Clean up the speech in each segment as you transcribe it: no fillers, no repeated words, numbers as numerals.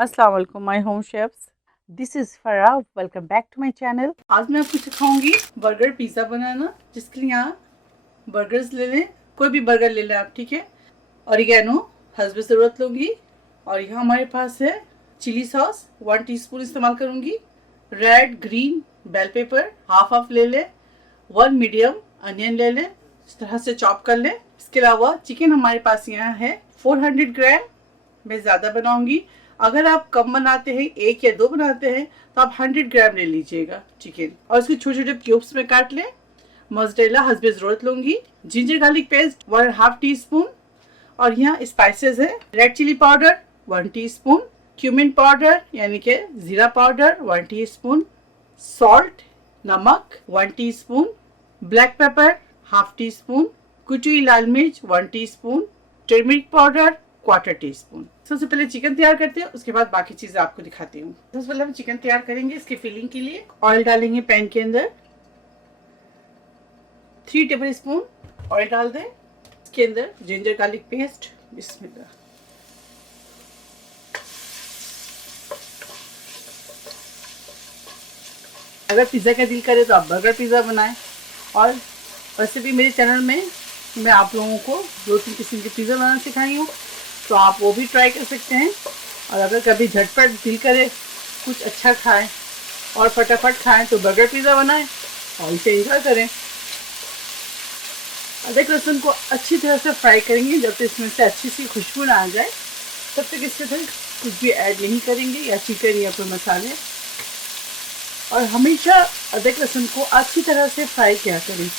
अस्सलाम वालेकुम my home chefs, this is Farah. Welcome back to my channel. आज मैं आपको सिखाऊंगी बर्गर पिज़्ज़ा बनाना। जिसके लिए यहाँ बर्गर्स ले लें, कोई भी बर्गर ले लें आप, ठीक है। ऑरिगेनो हस्बे ज़रूरत लूँगी। और यहाँ हमारे पास है चिली सॉस 1 टीस्पून इस्तेमाल करूँगी। Red green bell pepper half ले लें। 1 मीडियम अनियन ले लें, इस तरह से चॉप कर लें। इसके अलावा चिकन हमारे पास यहाँ है 400 ग्राम। मैं ज़्यादा बनाऊंगी। अगर आप कम बनाते हैं, 1 या 2 बनाते हैं, तो आप 100 ग्राम ले लीजिएगा चिकन और इसको छोटे छोटे क्यूब्स में काट लें। मोज़रेला हस्बे ज़रूरत लूँगी। Ginger garlic paste 1.5 teaspoon. और यहाँ स्पाइसेस है red chili powder 1 teaspoon, cumin powder यानी कि ज़ीरा पाउडर 1 टीस्पून, सॉल्ट नमक 1 teaspoon, black pepper half teaspoon, कुटी हुई लाल मिर्च 1 टीस्पून, टर्मरिक पाउडर 1/4 टीस्पून। सबसे पहले चिकन तैयार करते हैं, उसके बाद बाकी चीजें आपको दिखाती हूँ। सबसे पहले हम चिकन तैयार करेंगे। इसकी फिलिंग के लिए ऑयल डालेंगे पैन के अंदर। 3 टेबल स्पून ऑयल डाल दें। इसके अंदर जिंजर गार्लिक पेस्ट, बिस्मिल्लाह। अगर पिज़्ज़ा का दिल करे तो आप बर्गर पिज़्ज़ा बनाएं। और वैसे भी मेरे चैनल में मैं आप लोगों को 2-3 किस्म के पिज़्ज़ा बनाना सिखाई हूँ, तो आप वो भी ट्राई कर सकते हैं। और अगर कभी झटपट दिल करे कुछ अच्छा खाएं और फटाफट खाएं तो बर्गर पिज़्ज़ा बनाएं और इसे एंजॉय करें। अदरक लहसुन को अच्छी तरह से फ्राई करेंगे। जब तक इसमें से अच्छी सी खुशबू ना आ जाए तब तक इसके अंदर कुछ भी ऐड नहीं करेंगे, या चिकन या कोई मसाले। और हमेशा अदरक लहसुन को अच्छी तरह से फ्राई किया करें।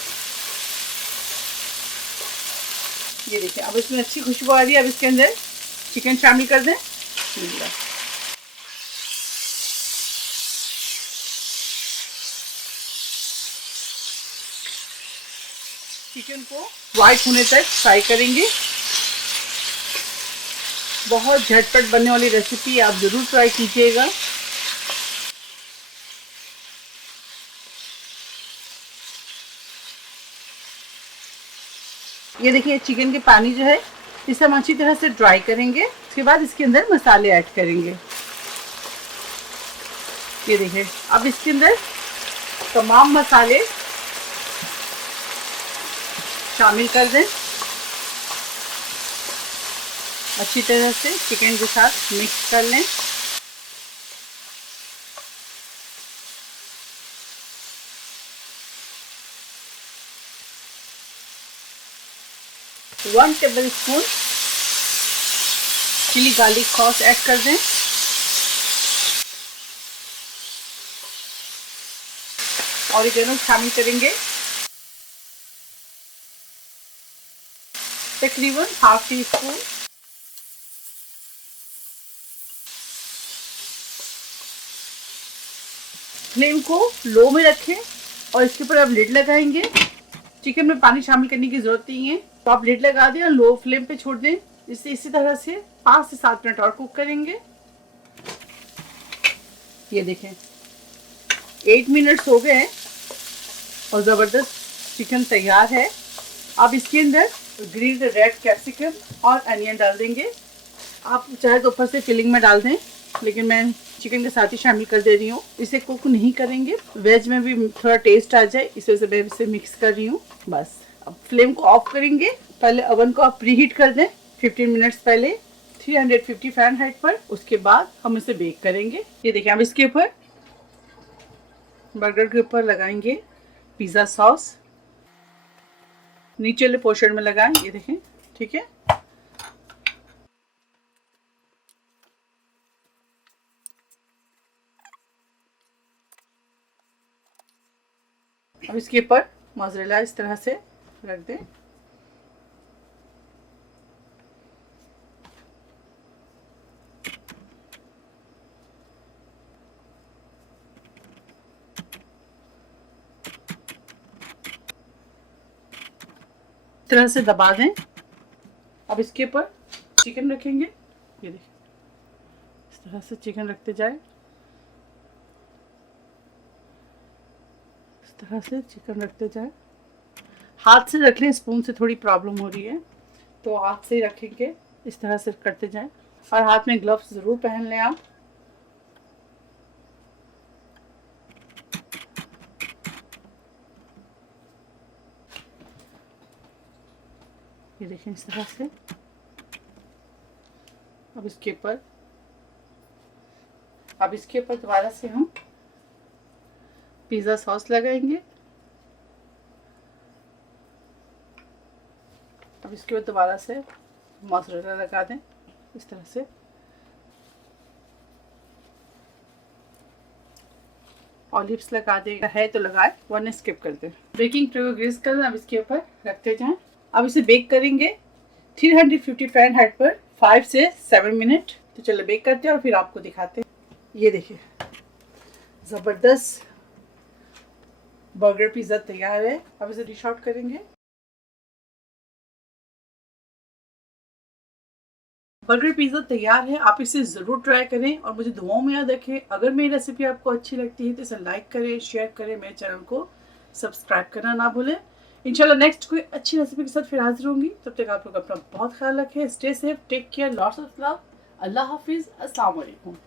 ये देखिए, अब इसमें अच्छी खुशबू आ रही है। अब इसके अंदर चिकन शामिल कर दें। चिकन को व्हाइट होने तक फ्राई करेंगे। बहुत झटपट बनने वाली रेसिपी, आप जरूर ट्राई कीजिएगा। ये देखिए, चिकन के पानी जो है इसे हम अच्छी तरह से ड्राई करेंगे। उसके बाद इसके अंदर मसाले ऐड करेंगे। ये देखिए, अब इसके अंदर तमाम मसाले शामिल कर दें। अच्छी तरह से चिकन के साथ मिक्स कर लें। One tablespoon chili garlic sauce add कर दें। ऑरिगेनो शामिल करेंगे, तकरीबन हाफ टी स्पून। फ्लेम को लो में रखें और इसके ऊपर आप लिड लगाएंगे। चिकन में पानी शामिल करने की जरूरत नहीं है, तो आप लिड लगा दें और लो फ्लेम पे छोड़ दें। इसी तरह से 5 से 7 मिनट और कुक करेंगे। ये देखें, 8 मिनट्स हो गए हैं और ज़बरदस्त चिकन तैयार है। अब इसके अंदर ग्रीन रेड कैप्सिकम और अनियन डाल देंगे। आप चाहे तो ऊपर से फिलिंग में डाल दें, लेकिन मैं चिकन के साथ ही शामिल कर दे रही हूँ। इसे कुक नहीं करेंगे, वेज में भी थोड़ा टेस्ट आ जाए इस वजह से मैं इसे मिक्स कर रही हूँ बस। अब फ्लेम को ऑफ करेंगे। पहले ओवन को आप प्रीहीट कर दें 15 मिनट्स पहले 350 फ़ारेनहाइट पर। उसके बाद हम इसे बेक करेंगे। ये देखिए, अब इसके ऊपर बर्गर के ऊपर लगाएंगे पिज़्ज़ा सॉस। नीचे वाले पोर्शन में लगाएं। ये देखें, ठीक है। अब इसके ऊपर मोज़रेला इस तरह से रख दें। इस तरह से दबा दें। अब इसके ऊपर चिकन रखेंगे। ये देखिए, इस तरह से चिकन रखते जाए। इस तरह से चिकन रखते जाए। हाथ से रख लें, स्पून से थोड़ी प्रॉब्लम हो रही है तो हाथ से ही रखेंगे। इस तरह से करते जाएं और हाथ में ग्लव्स ज़रूर पहन लें आप। ये देखें इस तरह से। अब इसके ऊपर दोबारा से हम पिज़्ज़ा सॉस लगाएंगे। अब इसके बाद दोबारा से मोज़रेला लगा दें इस तरह से। ऑलिव्स लगा देगा है तो लगाए, वरना स्किप कर दें। बेकिंग ट्रे को ग्रीस कर, अब इसके ऊपर रखते जाएं। अब इसे बेक करेंगे 350 फ़ारेनहाइट पर 5 से 7 मिनट। तो चलो बेक करते हैं और फिर आपको दिखाते हैं। ये देखिए ज़बरदस्त बर्गर पिज़्ज़ा तैयार है। अब इसे डिश आउट करेंगे। बर्गर पिज़्ज़ा तैयार है, आप इसे ज़रूर ट्राई करें और मुझे दुआओं में याद रखें। अगर मेरी रेसिपी आपको अच्छी लगती है तो इसे लाइक करें, शेयर करें, मेरे चैनल को सब्सक्राइब करना ना भूलें। इंशाल्लाह नेक्स्ट कोई अच्छी रेसिपी के साथ फिर हाजिर होंगी। तब तक आप लोग अपना बहुत ख्याल रखें। Stay safe, take care, lots of love. अल्लाह हाफिज़, अस्सलाम वालेकुम।